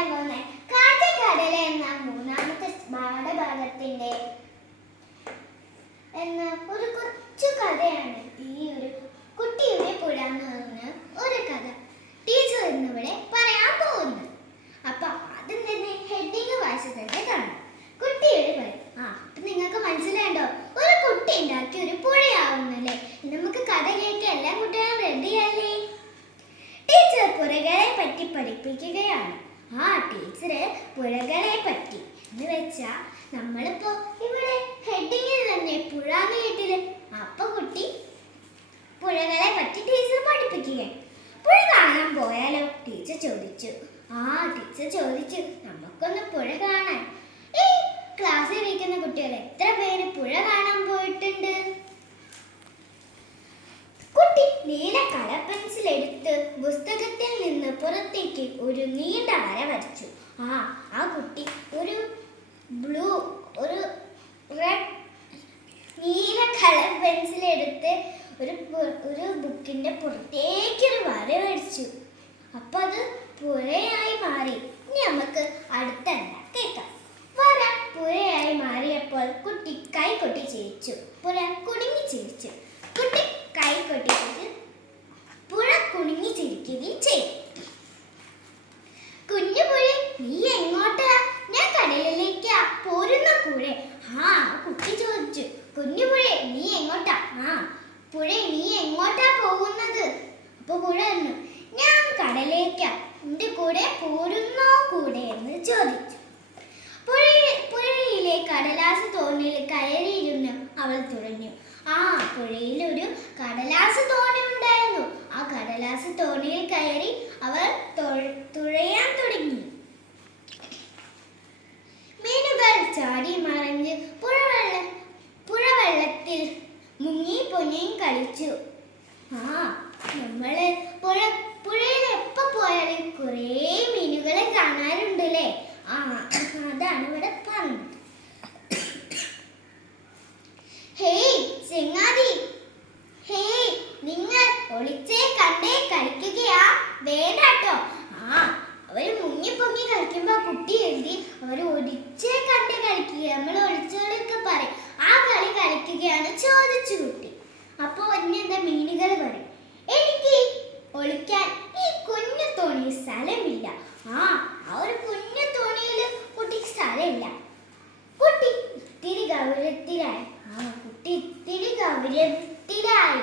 പഠിക്കാൻ പോകുന്നത് കാറ്റക്കടല എന്ന മൂന്നാമത്തെ പാഠഭാഗത്തിന്റെ എന്ന ഒരു കൊച്ചു കഥയാണ് ഈ ഒരു കുട്ടിയുടെ പുഴ എന്ന് പറഞ്ഞ ഒരു കഥ. ടീച്ചർ ഇന്നിവിടെ പറയാൻ പോകുന്നു അപ്പൊ ആദ്യം തന്നെ ഹെഡിങ് വായിച്ചു തന്നെ കാണാം കുട്ടിയുടെ പേര് ആ അപ്പൊ നിങ്ങൾക്ക് മനസ്സിലായല്ലോ ഒരു കുട്ടി ഉണ്ടാക്കി ഒരു പുഴയാവുന്നല്ലേ നമുക്ക് കഥ കേൾക്കാൻ എല്ലാ കുട്ടികളും റെഡിയല്ലേ ടീച്ചർ പുഴകളെ പറ്റി പഠിപ്പിക്കുകയാണ് ആ ടീച്ചറ് പുഴകളെ പറ്റി. എന്ന് വെച്ചാ നമ്മളിപ്പോ ഇവിടെ ഹെഡിങ്ങിൽ തന്നെ പുഴ കേട്ടില്ലേ? അപ്പൊ കുട്ടി പുഴകളെ പറ്റി ടീച്ചർ പഠിപ്പിക്കുകയാണ്. പുഴ കാണാൻ പോയാലോ? ടീച്ചർ ചോദിച്ചു. ആ ടീച്ചർ ചോദിച്ചു. നമുക്കൊന്ന് പുഴ കാണാൻ ഈ ക്ലാസ്സിൽ ഇരിക്കുന്ന കുട്ടികൾ എത്ര പേര് പുഴ കാണാൻ പോയിട്ടുണ്ട് കുട്ടി നീല കളർ പെൻസിൽ എടുത്ത് പുസ്തകത്തിൽ നിന്ന് പുറത്തേക്ക് ഒരു നീണ്ട വര വരച്ചു. ആ ആ കുട്ടി ഒരു ബ്ലൂ ഒരു റെഡ് നീല കളർ പെൻസിൽ എടുത്ത് ഒരു ഒരു ബുക്കിന്റെ പുറത്തേക്ക് ഒരു വര വരച്ചു. അപ്പോൾ അത് പുഴയായി മാറി. ഇനി നമുക്ക് അടുത്ത കേൾക്കാം. വര പുഴയായി മാറിയപ്പോൾ കുട്ടി കൈ കൊട്ടി ചിരിച്ചു. പുര കുടുങ്ങി ചിരിച്ചു. കുട്ടി കൈ കൊട്ടി ചിരിച്ച്. പുഴ ചെയ്യും ചിരിക്കുകയും ചെയ്തു. കുഞ്ഞു പുഴ നീ എങ്ങോട്ടാ? ഞാൻ കടലിലേക്കാ. പോരുന്ന കൂടെ ആ കുട്ടി ചോദിച്ചു. കുഞ്ഞുപുഴ നീ എങ്ങോട്ടാ? ആ പുഴ നീ എങ്ങോട്ടാ പോകുന്നത്? അപ്പൊ പുഴ പറഞ്ഞു ഞാൻ കടലേക്ക. എന്റെ കൂടെ പോരുന്നോ കൂടെ? എന്ന് ചോദിച്ചു. പുഴയിലെ പുഴയിലെ കടലാസ് തോണിയിൽ കയറിയിരുന്നു. അവൾ തുഴഞ്ഞു ആ പുഴയിൽ ഒരു കടലാസ് തോണി ഉണ്ടായിരുന്നു ആ കടലാസ് തോണിയിൽ കയറി അവൾ തൊഴ- തുഴയാൻ തുടങ്ങി മീനുകൾ ചാടി മറിഞ്ഞ് പുഴവെള്ള പുഴവെള്ളത്തിൽ മുങ്ങി പൊങ്ങിയും കളിച്ചു ആ നമ്മൾ പുഴ പുഴയിൽ എപ്പോ പോയാലും കുറേ മീനുകളെ കാണാറുണ്ടല്ലേ ആ അതാണ് ഇവിടെ പറഞ്ഞത് ഹേയ് ചെങ്ങാതി ഹേയ് നിങ്ങൾ ഒളിച്ചേ കണ്ടേ കളിക്കുകയാ വേണ്ടാട്ടോ ആ അവർ മുങ്ങി കളിക്കുമ്പോ കുട്ടി എഴുതി അവർ ഒളിച്ചേ കണ്ട് കളിക്കുക നമ്മൾ ഒളിച്ചുകളിയൊക്കെ പറയും. ആ കളി കളിക്കുകയാണ് ചോദിച്ചു കുട്ടി. അപ്പോ ഇന്നെന്താ മീനുകൾ പറയും? എനിക്ക് ഒളിക്കാൻ ഈ കുഞ്ഞു തോണി സ്ഥലമില്ല. ആ ആ ഒരു കുഞ്ഞു തോണിയിൽ കുട്ടിക്ക് സ്ഥലമില്ല കുട്ടി ഇത്തിരി ഗൗരവത്തിലായി ആ കുട്ടി ഇത്തിരി ഗൗരവത്തിലായി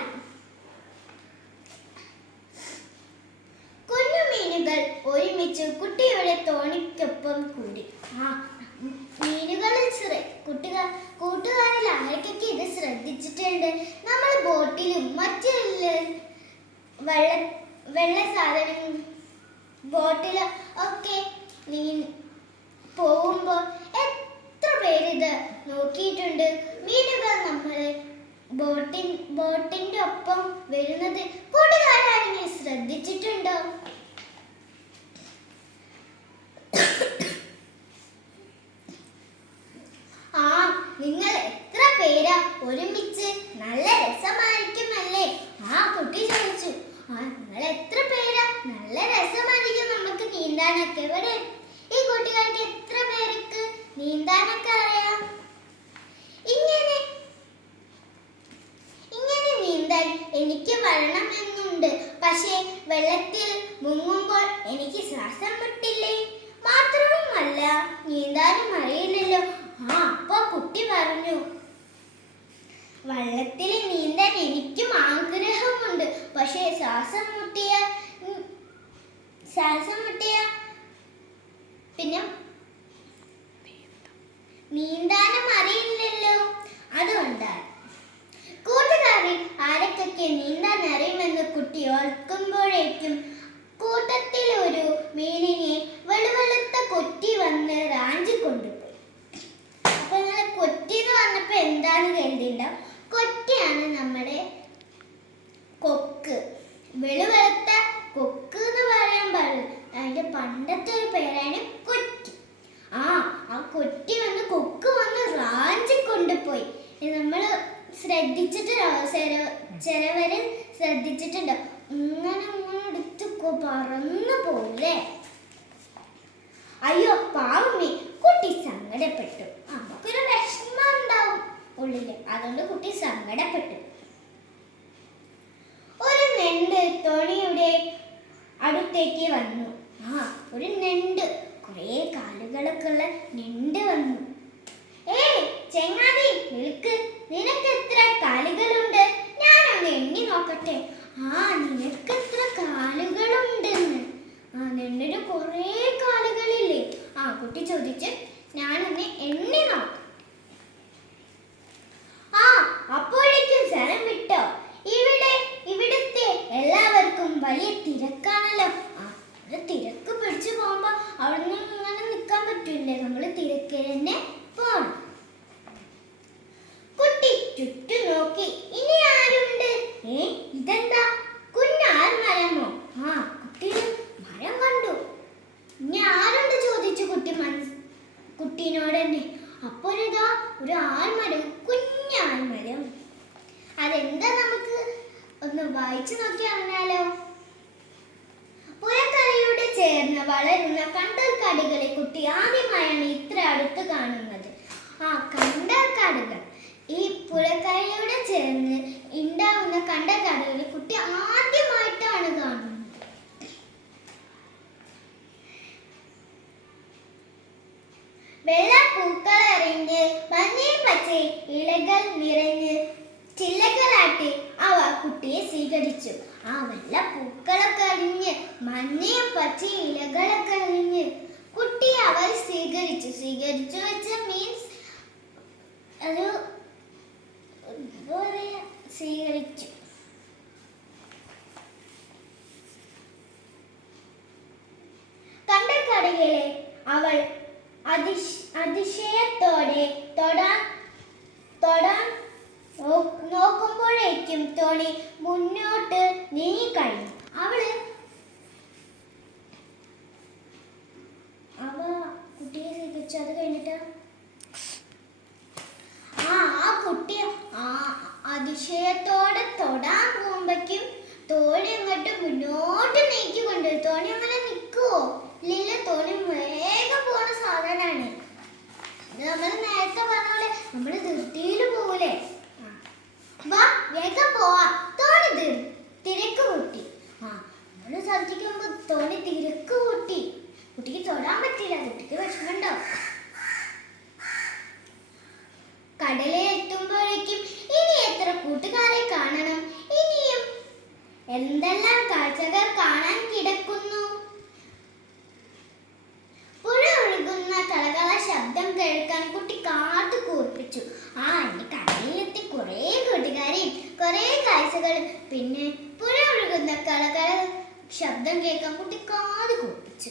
കുഞ്ഞു മീനുകൾ ഒരുമിച്ച് കുട്ടിയുടെ തോണിക്കൊപ്പം കൂടി ആ മീനുകളിൽ കുട്ടികൾ കൂട്ടുകാരിൽ ആരൊക്കെ ഇത് ശ്രദ്ധിച്ചിട്ടുണ്ട്? നമ്മൾ ബോട്ടിലും മറ്റു വെള്ള വെള്ള സാധനം ബോട്ടിൽ ഒക്കെ നീ പോകുമ്പോൾ എത്ര പേരിത് നോക്കിയിട്ടുണ്ട്? മീനുകൾ നമ്മൾ ബോട്ടിൻ ബോട്ടിന്റെ ഒപ്പം വരുന്നത് കൂട്ടുകാരാണെങ്കിൽ ശ്രദ്ധിച്ചിട്ടുണ്ടോ ആ നിങ്ങൾ എത്ര പേരാ ഒരുമിച്ച്? നല്ല രസമായിരിക്കുമല്ലേ? ആ കുട്ടി ചോദിച്ചു. ആ നിങ്ങൾ എത്ര പേരാ? നല്ല രസമായിരിക്കും നമുക്ക് നീന്താനൊക്കെ ഇവിടെ. ഈ കുട്ടികൾക്ക് എത്ര പേർക്ക് നീന്താനൊക്കെ അറിയാം? ഇങ്ങനെ ഇങ്ങനെ നീന്താൻ എനിക്ക് വരണമെന്നുണ്ട് പക്ഷേ വെള്ളത്തിൽ മുങ്ങുമ്പോൾ എനിക്ക് ശ്വാസം മുട്ടില്ലേ? മാത്രവുമല്ല നീന്താനും അറിയില്ലല്ലോ. ആ അപ്പൊ കുട്ടി പറഞ്ഞു വള്ളത്തിൽ നീന്താൻ എനിക്കും ആഗ്രഹമുണ്ട്. പക്ഷേ ശ്വാസം മുട്ടിയ ശ്വാസം മുട്ടിയ പിന്നെ നീന്താനും അറിയില്ലല്ലോ അതുകൊണ്ടാണ് കൂട്ടുകാരിൽ ആരൊക്കെ നീന്താൻ അറിയുമെന്ന് കുട്ടി ഓർക്കുമ്പോഴേക്കും കൂട്ടത്തിൽ ഒരു മീനിനെ വെളുവെളുത്ത കൊറ്റി വന്ന് റാഞ്ചി കൊണ്ടുപോയി അപ്പൊ നിങ്ങൾ കൊറ്റി എന്ന് പറഞ്ഞപ്പോ എന്താണ് കരുതിണ്ടാവും കൊറ്റിയാണ് നമ്മുടെ കൊക്ക് വെളുവെളുത്ത കൊക്ക് എന്ന് പറയാൻ പാടില്ല അതിന്റെ പണ്ടത്തെ ഒരു പേരാണ് കൊറ്റി. ആ ആ കൊറ്റി വന്ന് കൊക്ക് വന്ന് റാഞ്ചി കൊണ്ടുപോയി നമ്മൾ ശ്രദ്ധിച്ചിട്ട് ചിലവരെ ശ്രദ്ധിച്ചിട്ടുണ്ട്. ഇങ്ങനെ ഇങ്ങനെ എടുത്ത് കൊ- പറന്നു പോയില്ലേ അയ്യോ പാവമേ കുട്ടി സങ്കടപ്പെട്ടു. നമുക്കൊരു വിഷമം ഉണ്ടാവും ഉള്ളിൽ. അതുകൊണ്ട് കുട്ടി സങ്കടപ്പെട്ടു. ഒരു നെണ്ട് തോണിയുടെ അടുത്തേക്ക് വന്നു ആ ഒരു നെണ്ട് കുറേ കാലുകളൊക്കെ നിണ്ട് വന്നു. ഏയ് ചെങ്ങാതി നിൽക്ക്. നിനക്ക് എത്ര കാലുകളുണ്ട്? ഞാനൊന്ന് എണ്ണി നോക്കട്ടെ. ആ നിനക്ക് എത്ര കാലുകളുണ്ടെന്ന്. ആ നെണ്ടിന് കുറേ കാലുകളില്ലേ? ആ കുട്ടി ചോദിച്ച് ഞാനൊന്ന് എണ്ണി നോക്കാം ആ അപ്പോഴേക്കും സ്ഥലം വിട്ടോ ഇവിടെ ഇവിടുത്തെ എല്ലാവർക്കും വലിയ തിരക്കാണല്ലോ ആ ഇവിടെ തിരക്ക് പിടിച്ചു പോകുമ്പോ അവിടെ നിന്ന് ഇങ്ങനെ നിൽക്കാൻ പറ്റില്ലേ നമ്മൾ തിരക്കിൽ തന്നെ പോണം കുട്ടി ചുറ്റും നോക്കി ഇനി ആരുണ്ട് ഏ ഇതെന്താ കുഞ്ഞാൽ മരമോ ആ കുട്ടി മരം കണ്ടു ഇനി ആരുണ്ട് ചോദിച്ചു കുട്ടി മനസ് കുട്ടീനോട് തന്നെ അപ്പോൾ ഇതാ ഒരു ആൽമരം കുഞ്ഞാൽമരം അതെന്താ നമുക്ക് ഒന്ന് വായിച്ചു നോക്കി അറിഞ്ഞാലോ? പുഴക്കരയോട് ചേർന്ന് വളരുന്ന കണ്ടൽക്കാടുകളെ കുട്ടി ആദ്യമായാണ് ഇത്ര അടുത്ത് കാണുന്നത്. ആ കണ്ടൽക്കാടുകൾ. ഈ പുഴക്കരയോട് ചേർന്ന് ഉണ്ടാവുന്ന കണ്ടൽക്കാടുകളെ കുട്ടി ആദ്യമായിട്ടാണ് കാണുന്നത്. വെള്ള പൂക്കൾ എറിഞ്ഞ് മഞ്ഞയും പച്ചയും ഇലകൾ നിറഞ്ഞ് ചില്ലകളാട്ടി അവ കുട്ടിയെ സ്വീകരിച്ചു. ആ നല്ല പൂക്കളൊക്കെ അരിഞ്ഞ് മഞ്ഞയും പച്ചയും ഇലകളൊക്കെ അരിഞ്ഞ് കുട്ടിയെ അവർ സ്വീകരിച്ചു. സ്വീകരിച്ചു വെച്ച മീൻസ് ഒരു സ്വീകരിച്ചു. കണ്ടക്കടകളെ അവൾ അതിശ് അതിശയത്തോടെ തൊടാൻ തൊടാൻ നോക്കുമ്പോഴേക്കും തോണി മുന്നോട്ട് നീങ്ങിക്കഴിഞ്ഞു അവൾ അവ കുട്ടിയെ സ്വീകരിച്ചു. അത് കഴിഞ്ഞിട്ട് ആ ആ കുട്ടി ആ അതിശയത്തോടെ തൊടാൻ പോകുമ്പോഴേക്കും തോണി അങ്ങോട്ട് മുന്നോട്ട് നീക്കി കൊണ്ട് തോണി അങ്ങനെ നിൽക്കുവോ ഇല്ല തോണി വേഗം പോകുന്ന സാധനമാണ്. നമ്മൾ നേരത്തെ പറഞ്ഞ പോലെ നമ്മൾ ധൃതിയിൽ പോകൂലേ. വാ തോണി ആ തോണി തൊടാൻ പറ്റില്ല എത്തുമ്പോഴേക്കും ഇനി എത്ര കൂട്ടുകാരെ കാണണം? ഇനിയും എന്തെല്ലാം കാഴ്ചകൾ കാണാൻ കിടക്കുന്നു പുഴ ഒഴുകുന്ന കളകള ശബ്ദം കേൾക്കാൻ കുട്ടി കാത്തു കൂർപ്പിച്ചു ആ ഇനി കടലിലെത്തി കുറേ കൂട്ടുകാരെയും കുറേ കാഴ്ചകളും പിന്നെ പുഴ ഒഴുകുന്ന കളകള. ശബ്ദം കേൾക്കാൻ കുട്ടി കാത് കൂപ്പിച്ചു.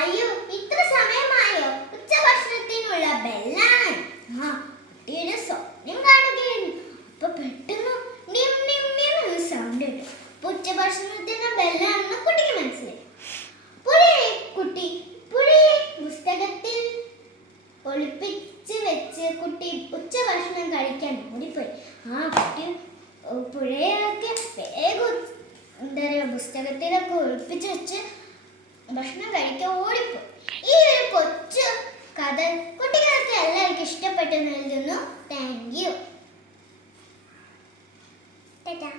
അയ്യോ ഇത്ര സമയമായോ? ഉച്ചഭക്ഷണത്തിനുള്ള ബെല്ലാണ് ആ കുട്ടിയുടെ സ്വപ്നം കാണുകയായിരുന്നു അപ്പൊ പെട്ടെന്ന് നിം നിം നിം ഒരു സൗണ്ട് കേട്ടു അപ്പൊ ഉച്ചഭക്ഷണത്തിന്റെ ബെല്ലാണെന്ന് കുട്ടിക്ക് മനസ്സിലായി പുഴയെ കുട്ടി പുഴയെ പുസ്തകത്തിൽ ഒളിപ്പിച്ച് വെച്ച് കുട്ടി ഉച്ചഭക്ഷണം കഴിക്കാൻ ഓടിപ്പോയി ആ കുട്ടി ഏർ പുഴയൊക്കെ വേഗം എന്താ പറയുക പുസ്തകത്തിലൊക്കെ ഒളിപ്പിച്ച് വെച്ച് ഭക്ഷണം കഴിക്കാൻ ഓടിപ്പോയി ഈ ഒരു കൊച്ചു കഥ കുട്ടികൾക്ക് എല്ലാവർക്കും ഇഷ്ടപ്പെട്ടു നൽകുന്നു താങ്ക് യു ടാറ്റാ